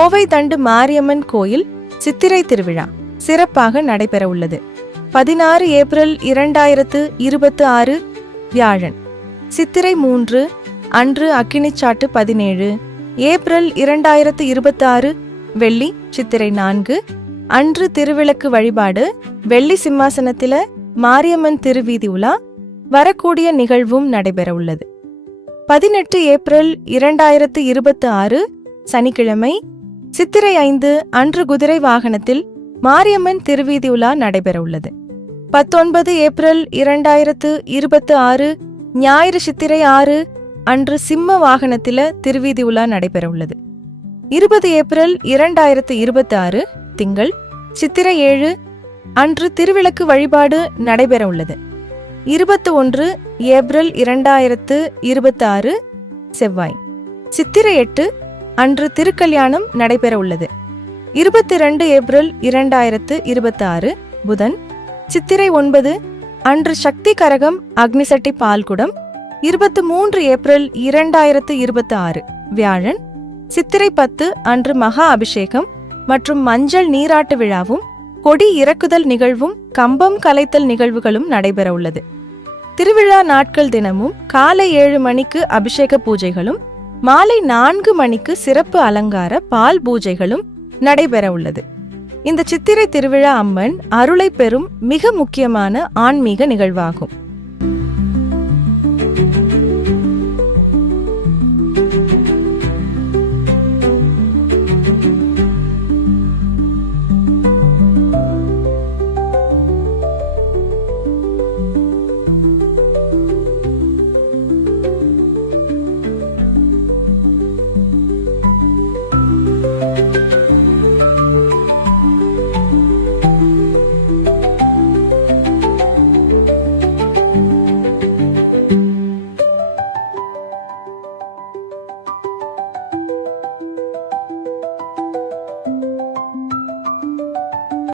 கோவை தண்டு மாரியம்மன் கோயில் சித்திரை திருவிழா சிறப்பாக நடைபெற உள்ளது. 16 ஏப்ரல் 2026 வியாழன், சித்திரை 3 அன்று அக்கினிச்சாட்டு 17 ஏப்ரல் 2026 வெள்ளி, சித்திரை 4 அன்று திருவிளக்கு வழிபாடு, வெள்ளி சிம்மாசனத்தில மாரியம்மன் திருவீதி உலா, வரக்கூடிய நிகழ்வும் நடைபெற உள்ளது. 18 ஏப்ரல் 2026 சனிக்கிழமை, சித்திரை 5 அன்று குதிரை வாகனத்தில் மாரியம்மன் திருவீதி உலா நடைபெற உள்ளது. 19 ஏப்ரல் 2026 ஞாயிறு, சித்திரை 6 அன்று சிம்ம வாகனத்தில திருவீதி உலா நடைபெற உள்ளது. 20 ஏப்ரல் 2026 திங்கள், சித்திரை 7 அன்று திருவிளக்கு வழிபாடு நடைபெற உள்ளது. 21 ஏப்ரல் 2026 செவ்வாய், சித்திரை 8 அன்று திருக்கல்யாணம் நடைபெற உள்ளது. 22 ஏப்ரல் 2026 புதன், சித்திரை 9 அன்று சக்தி கரகம் அக்னிசட்டி பால்குடம். 23 ஏப்ரல் 2026 வியாழன், சித்திரை 10 அன்று மகா அபிஷேகம் மற்றும் மஞ்சள் நீராட்டு விழாவும், கொடி இறக்குதல் நிகழ்வும், கம்பம் கலைத்தல் நிகழ்வுகளும் நடைபெற உள்ளது. திருவிழா நாட்கள் தினமும் காலை 7 மணிக்கு அபிஷேக பூஜைகளும், மாலை 4 மணிக்கு சிறப்பு அலங்கார பால் பூஜைகளும் நடைபெற உள்ளது. இந்த சித்திரை திருவிழா அம்மன் அருளை பெறும் மிக முக்கியமான ஆன்மீக நிகழ்வாகும்.